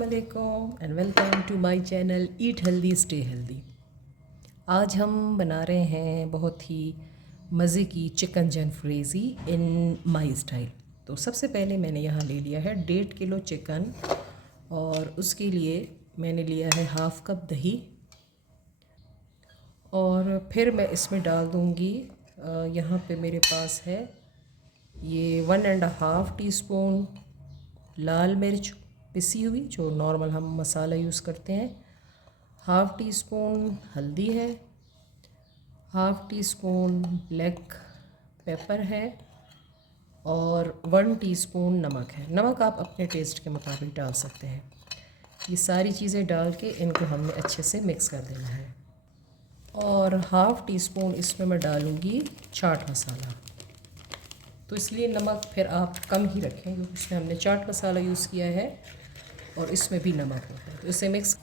अस्सलामुअलैकुम and welcome to my channel eat healthy stay healthy. आज हम बना रहे हैं बहुत ही मज़े की चिकन जलफ्रेज़ी इन माई स्टाइल। तो सबसे पहले मैंने यहाँ ले लिया है 1.5 किलो चिकन और उसके लिए मैंने लिया है हाफ़ कप दही और फिर मैं इसमें डाल दूँगी यहाँ पे मेरे पास है ये 1.5 टीस्पून लाल मिर्च पिसी हुई जो नॉर्मल हम मसाला यूज़ करते हैं, 1/2 टीस्पून हल्दी है, 1/2 टीस्पून ब्लैक पेपर है और 1 टीस्पून नमक है। नमक आप अपने टेस्ट के मुताबिक डाल सकते हैं। ये सारी चीज़ें डाल के इनको हमने अच्छे से मिक्स कर देना है और 1/2 टीस्पून इसमें मैं डालूँगी चाट मसाला। तो इसलिए नमक फिर आप कम ही रखें क्योंकि इसमें हमने चाट मसाला यूज़ किया है और इसमें भी नमक है, तो इसे मिक्स।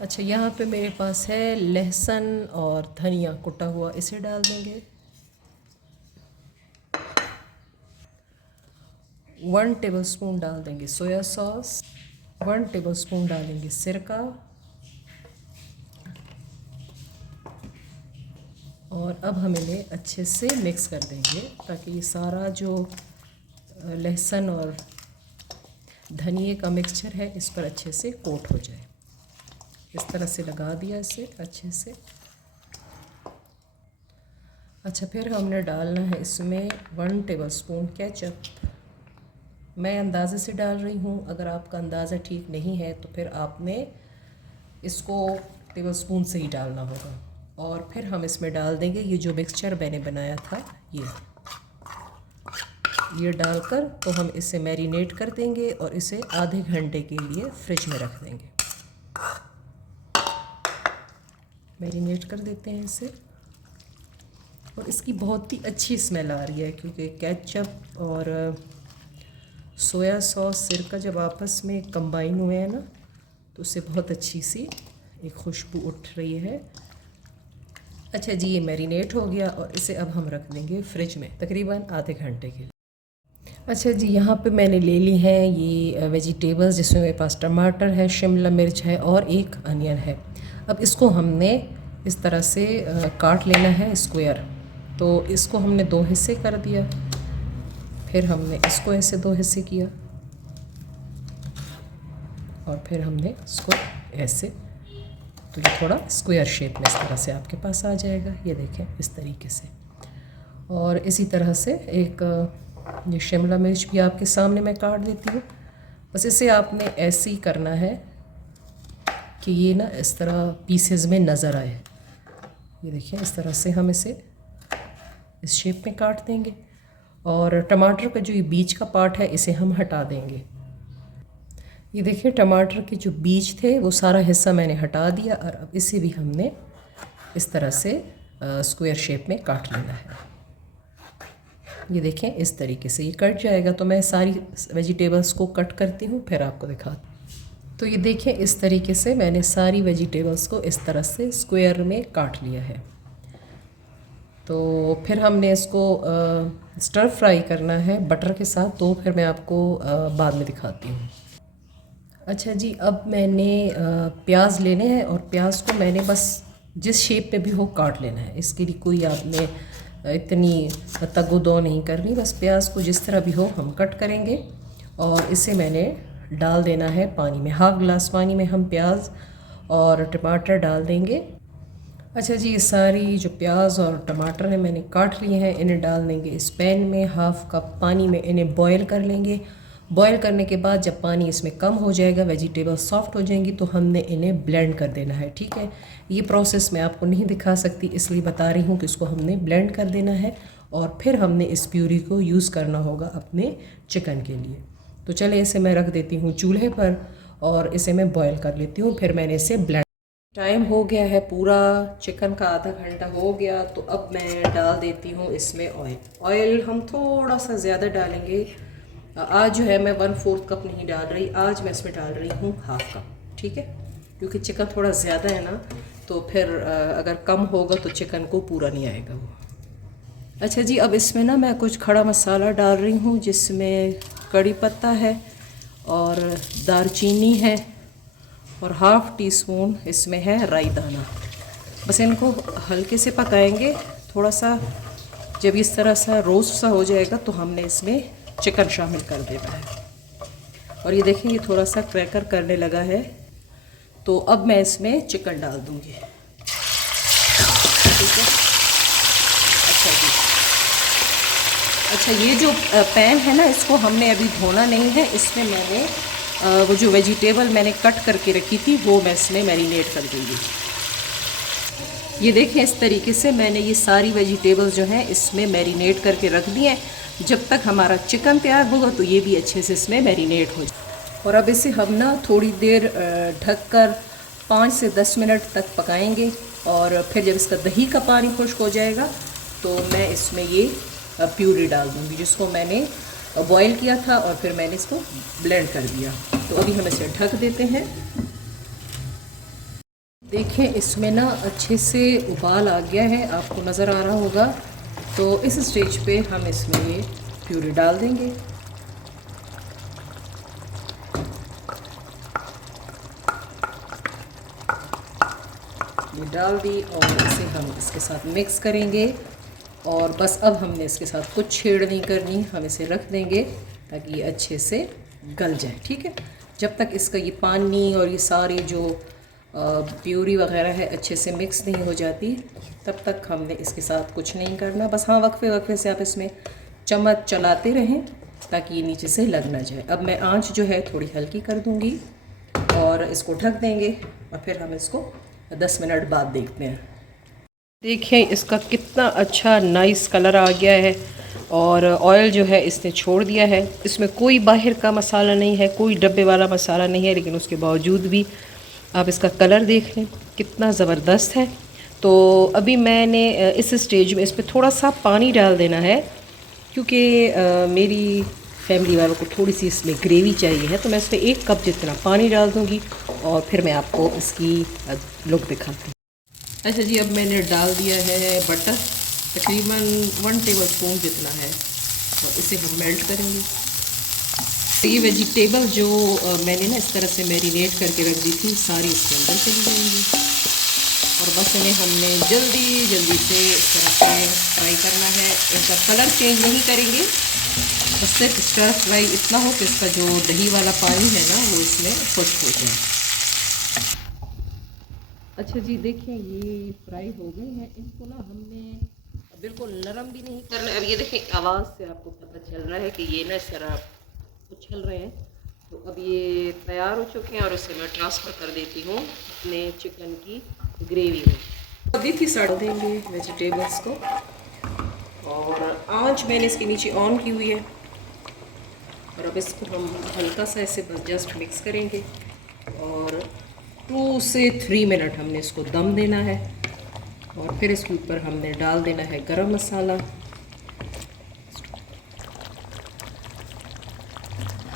अच्छा, यहाँ पे मेरे पास है लहसुन और धनिया कुटा हुआ, इसे डाल देंगे। 1 टेबलस्पून डाल देंगे सोया सॉस, 1 टेबलस्पून डालेंगे सिरका और अब हम इन्हें अच्छे से मिक्स कर देंगे ताकि ये सारा जो लहसुन और धनिए का मिक्सचर है इस पर अच्छे से कोट हो जाए। इस तरह से लगा दिया इसे अच्छे से। अच्छा, फिर हमने डालना है इसमें 1 टेबलस्पून केचप। मैं अंदाज़े से डाल रही हूँ, अगर आपका अंदाज़ा ठीक नहीं है तो फिर आपने इसको टेबलस्पून से ही डालना होगा। और फिर हम इसमें डाल देंगे ये जो मिक्सचर मैंने बनाया था, ये डालकर तो हम इसे मैरिनेट कर देंगे और इसे आधे घंटे के लिए फ्रिज में रख देंगे। मैरिनेट कर देते हैं इसे और इसकी बहुत ही अच्छी स्मेल आ रही है क्योंकि केचप और सोया सॉस सिरका जब आपस में कंबाइन हुए हैं ना तो उससे बहुत अच्छी सी एक खुशबू उठ रही है। अच्छा जी, ये मैरिनेट हो गया और इसे अब हम रख देंगे फ्रिज में तकरीबन आधे घंटे के लिए। अच्छा जी, यहाँ पे मैंने ले ली है ये वेजिटेबल्स जिसमें मेरे पास टमाटर है, शिमला मिर्च है और एक अनियन है। अब इसको हमने इस तरह से काट लेना है स्क्वायर। तो इसको हमने 2 हिस्से कर दिया, फिर हमने इसको ऐसे 2 हिस्से किया और फिर हमने इसको ऐसे, तो ये थोड़ा स्क्वायर शेप में इस तरह से आपके पास आ जाएगा। ये देखें इस तरीके से। और इसी तरह से एक ये शिमला मिर्च भी आपके सामने मैं काट देती हूँ। बस इसे आपने ऐसे ही करना है कि ये ना इस तरह पीसेस में नज़र आए। ये देखिए इस तरह से हम इसे इस शेप में काट देंगे और टमाटर का जो ये बीज का पार्ट है इसे हम हटा देंगे। ये देखिए टमाटर के जो बीज थे वो सारा हिस्सा मैंने हटा दिया और अब इसे भी हमने इस तरह से स्क्वायर शेप में काट लेना है। ये देखें इस तरीके से ये कट जाएगा। तो मैं सारी वेजिटेबल्स को कट करती हूँ फिर आपको दिखाती हूँ। तो ये देखें इस तरीके से मैंने सारी वेजिटेबल्स को इस तरह से स्क्वायर में काट लिया है। तो फिर हमने इसको स्टर फ्राई करना है बटर के साथ, तो फिर मैं आपको बाद में दिखाती हूँ। अच्छा जी, अब मैंने प्याज लेने हैं और प्याज को मैंने बस जिस शेप पे भी हो काट लेना है। इसके लिए कोई आपने इतनी तगोदो नहीं करनी, बस प्याज को जिस तरह भी हो हम कट करेंगे और इसे मैंने डाल देना है पानी में। 1/2 गिलास पानी में हम प्याज और टमाटर डाल देंगे। अच्छा जी, ये सारी जो प्याज और टमाटर हैं मैंने काट लिए हैं, इन्हें डाल देंगे इस पैन में। 1/2 कप पानी में इन्हें बॉयल कर लेंगे। बॉयल करने के बाद जब पानी इसमें कम हो जाएगा, वेजिटेबल सॉफ्ट हो जाएंगी, तो हमने इन्हें ब्लेंड कर देना है। ठीक है, ये प्रोसेस मैं आपको नहीं दिखा सकती इसलिए बता रही हूँ कि इसको हमने ब्लेंड कर देना है और फिर हमने इस प्यूरी को यूज़ करना होगा अपने चिकन के लिए। तो चले इसे मैं रख देती हूँ चूल्हे पर और इसे मैं बॉयल कर लेती हूँ, फिर मैंने इसे ब्लेंड। टाइम हो गया है पूरा, चिकन का आधा घंटा हो गया। तो अब मैं डाल देती हूँ इसमें ऑयल। ऑयल हम थोड़ा सा ज़्यादा डालेंगे। आज जो है मैं 1/4 कप नहीं डाल रही, आज मैं इसमें डाल रही हूँ 1/2 कप। ठीक है, क्योंकि चिकन थोड़ा ज़्यादा है ना, तो फिर अगर कम होगा तो चिकन को पूरा नहीं आएगा वो। अच्छा जी, अब इसमें ना मैं कुछ खड़ा मसाला डाल रही हूँ जिसमें कड़ी पत्ता है और दालचीनी है और हाफ़ टी स्पून इसमें है राई दाना। बस इनको हल्के से पकाएंगे थोड़ा सा। जब इस तरह सा रोस्ट सा हो जाएगा तो हमने इसमें चिकन शामिल कर देना है। और ये देखें, ये थोड़ा सा क्रैकर करने लगा है, तो अब मैं इसमें चिकन डाल दूँगी। ठीक है, अच्छा जी। अच्छा, ये जो पैन है ना, इसको हमने अभी धोना नहीं है। इसमें मैंने वो जो वेजिटेबल मैंने कट करके रखी थी वो मैं इसमें मैरिनेट कर दूँगी। ये देखें, इस तरीके से मैंने ये सारी वेजिटेबल्स जो हैं इसमें मैरिनेट करके रख दी हैं। जब तक हमारा चिकन तैयार होगा तो ये भी अच्छे से इसमें मैरिनेट हो जाए। और अब इसे हम ना थोड़ी देर ढककर 5 से 10 मिनट तक पकाएंगे। और फिर जब इसका दही का पानी खुश्क हो जाएगा तो मैं इसमें ये प्यूरी डाल दूँगी, जिसको मैंने बॉईल किया था और फिर मैंने इसको ब्लेंड कर दिया। तो अभी हम इसे ढक देते हैं। देखें, इसमें ना अच्छे से उबाल आ गया है, आपको नज़र आ रहा होगा। तो इस स्टेज पे हम इसमें ये प्यूरी डाल देंगे। ये डाल दी और इसे हम इसके साथ मिक्स करेंगे। और बस अब हमने इसके साथ कुछ छेड़ नहीं करनी, हम इसे रख देंगे ताकि ये अच्छे से गल जाए। ठीक है, जब तक इसका ये पानी और ये सारी जो प्यूरी वगैरह है अच्छे से मिक्स नहीं हो जाती, तब तक हमने इसके साथ कुछ नहीं करना। बस हाँ, वक्फे वक्फे से आप इसमें चम्मच चलाते रहें ताकि ये नीचे से लग ना जाए। अब मैं आंच जो है थोड़ी हल्की कर दूँगी और इसको ढक देंगे और फिर हम इसको 10 मिनट बाद देखते हैं। देखिए, इसका कितना अच्छा नाइस कलर आ गया है और ऑयल जो है इसने छोड़ दिया है। इसमें कोई बाहर का मसाला नहीं है, कोई डब्बे वाला मसाला नहीं है, लेकिन उसके बावजूद भी आप इसका कलर देख लें कितना ज़बरदस्त है। तो अभी मैंने इस स्टेज में इस पर थोड़ा सा पानी डाल देना है, क्योंकि मेरी फैमिली वालों को थोड़ी सी इसमें ग्रेवी चाहिए है। तो मैं इसमें 1 कप जितना पानी डाल दूँगी और फिर मैं आपको इसकी लुक दिखाती हूँ। अच्छा जी, अब मैंने डाल दिया है बटर, तकरीबन 1 टेबल स्पून जितना है, और इसे हम मेल्ट करेंगे। तो ये वेजिटेबल जो मैंने ना इस तरह से मैरिनेट करके रख दी थी, सारी इसके अंदर चली जाएंगी। और बस इन्हें हमने जल्दी जल्दी से इस तरह से फ्राई करना है। इनका कलर चेंज नहीं करेंगे, बस सिर्फ स्टर फ्राई इतना हो कि इसका जो दही वाला पानी है ना वो इसमें खुश्क हो जाए। अच्छा जी, देखिए ये फ्राई हो गए हैं। इनको ना हमने बिल्कुल नरम भी नहीं करना। अब ये देखिए, आवाज़ से आपको पता चल रहा है कि ये ना इस तरह उछल रहे हैं। तो अब ये तैयार हो चुके हैं और इसे मैं ट्रांसफ़र कर देती हूँ अपने चिकन की ग्रेवी में। अभी थी सड़ देंगे वेजिटेबल्स को, और आंच मैंने इसके नीचे ऑन की हुई है। और अब इसको हम हल्का सा ऐसे बस जस्ट मिक्स करेंगे और 2 से 3 मिनट हमने इसको दम देना है। और फिर इसके ऊपर हमने डाल देना है गरम मसाला।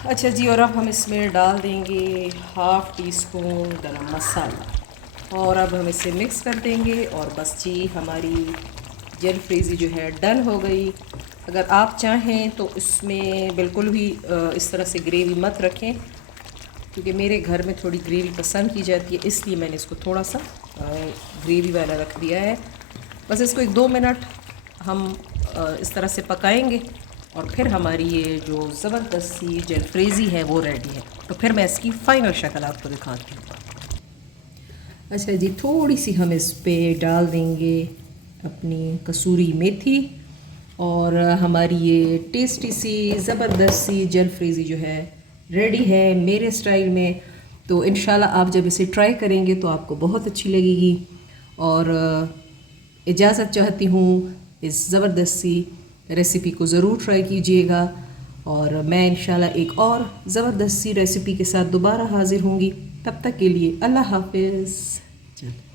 अच्छा जी, और अब हम इसमें डाल देंगे हाफ़ टी स्पून गरम मसाला और अब हम इसे मिक्स कर देंगे। और बस जी, हमारी जलफ्रेज़ी जो है डन हो गई। अगर आप चाहें तो इसमें बिल्कुल भी इस तरह से ग्रेवी मत रखें, क्योंकि मेरे घर में थोड़ी ग्रेवी पसंद की जाती है, इसलिए मैंने इसको थोड़ा सा ग्रेवी वाला रख दिया है। बस इसको 1-2 मिनट हम इस तरह से पकाएंगे और फिर हमारी ये जो ज़बरदस्त सी जलफ्रेज़ी है वो रेडी है। तो फिर मैं इसकी फ़ाइनल शक्ल आपको दिखाती हूँ। अच्छा जी, थोड़ी सी हम इस पे डाल देंगे अपनी कसूरी मेथी और हमारी ये टेस्टी सी ज़बरदस्त सी जलफ्रेज़ी जो है रेडी है मेरे स्टाइल में। तो इंशाल्लाह आप जब इसे ट्राई करेंगे तो आपको बहुत अच्छी लगेगी। और इजाज़त चाहती हूँ, इस ज़बरदस्त सी रेसिपी को ज़रूर ट्राई कीजिएगा। और मैं इंशाल्लाह एक और ज़बरदस्त सी रेसिपी के साथ दोबारा हाज़िर होंगी। तब तक के लिए अल्लाह हाफ़िज़। चलो।